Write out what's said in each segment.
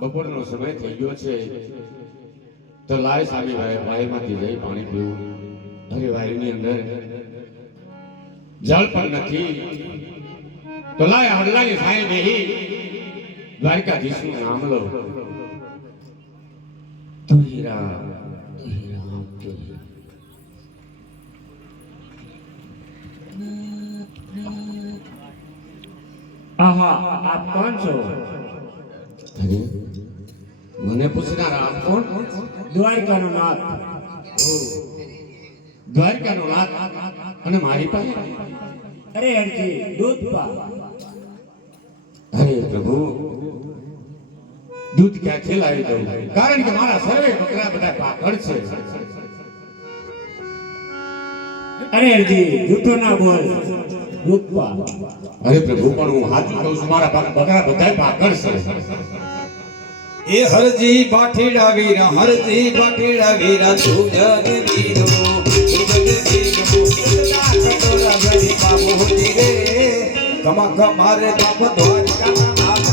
બપોરનો સમય થઈ ગયો છે. તો લાય સામી ભાઈ ભાઈમાંથી જઈ પાણી પીવું. અરે વાયુની અંદર જળ પણ નથી. તો લાય હડલાની સાંઈ બેહી. દ્વારકાધીશનું નામ લો. તુહી રામ તુહી રામ તુહી આહા, આપ કોણ છો? અરે મને પૂછનાર આપ કોણ? દ્વારકાનો નાથ. દ્વારકાનો નાથ? અને મારી પાસે? અરે હરજી દૂધ પા અરે પ્રભુ દૂધ ક્યાંથી લાવી દઉં? કારણ કે મારા સર્વે બકરા બધા પાકળ છે. અરે હરજી જૂઠો ના બોલ. અરે પ્રભુ પણ હું હાથ કહું છું મારા બક- બકરા બધા પાકડ છે. એ હરજી પાઠીડા વીરા હરજી પાઠીડા વીરા તું જગ વીરો કમા કમારે બાપ દ્વારકા નાથ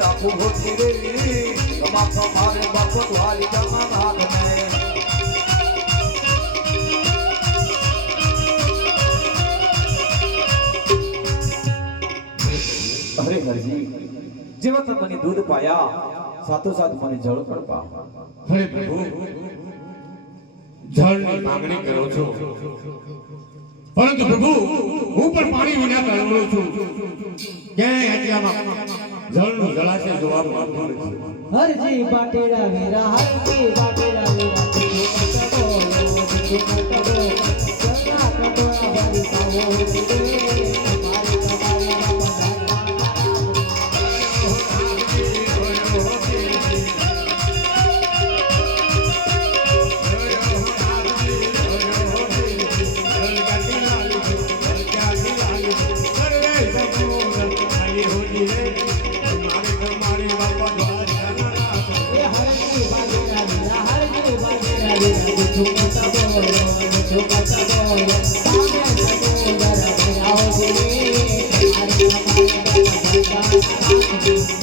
રાખું હોતી રે કમા કમારે બાપ અરે હરજી જેવા તમે દૂધ પાયા સાથો સાથ મને જળ પણ પા. હે પ્રભુ, જળની માંગણી કરો છો. પરંતુ પ્રભુ હું પણ પાણી વિના તળમળું છું ક્યાંય હટિયામાં જળનું જળાશય જોવા મળતું નથી હરજી પાટેલા વીરા હરજી પાટેલા વીરા તું કટકો તું કટકો જગા કટોરા ભરી Thank you.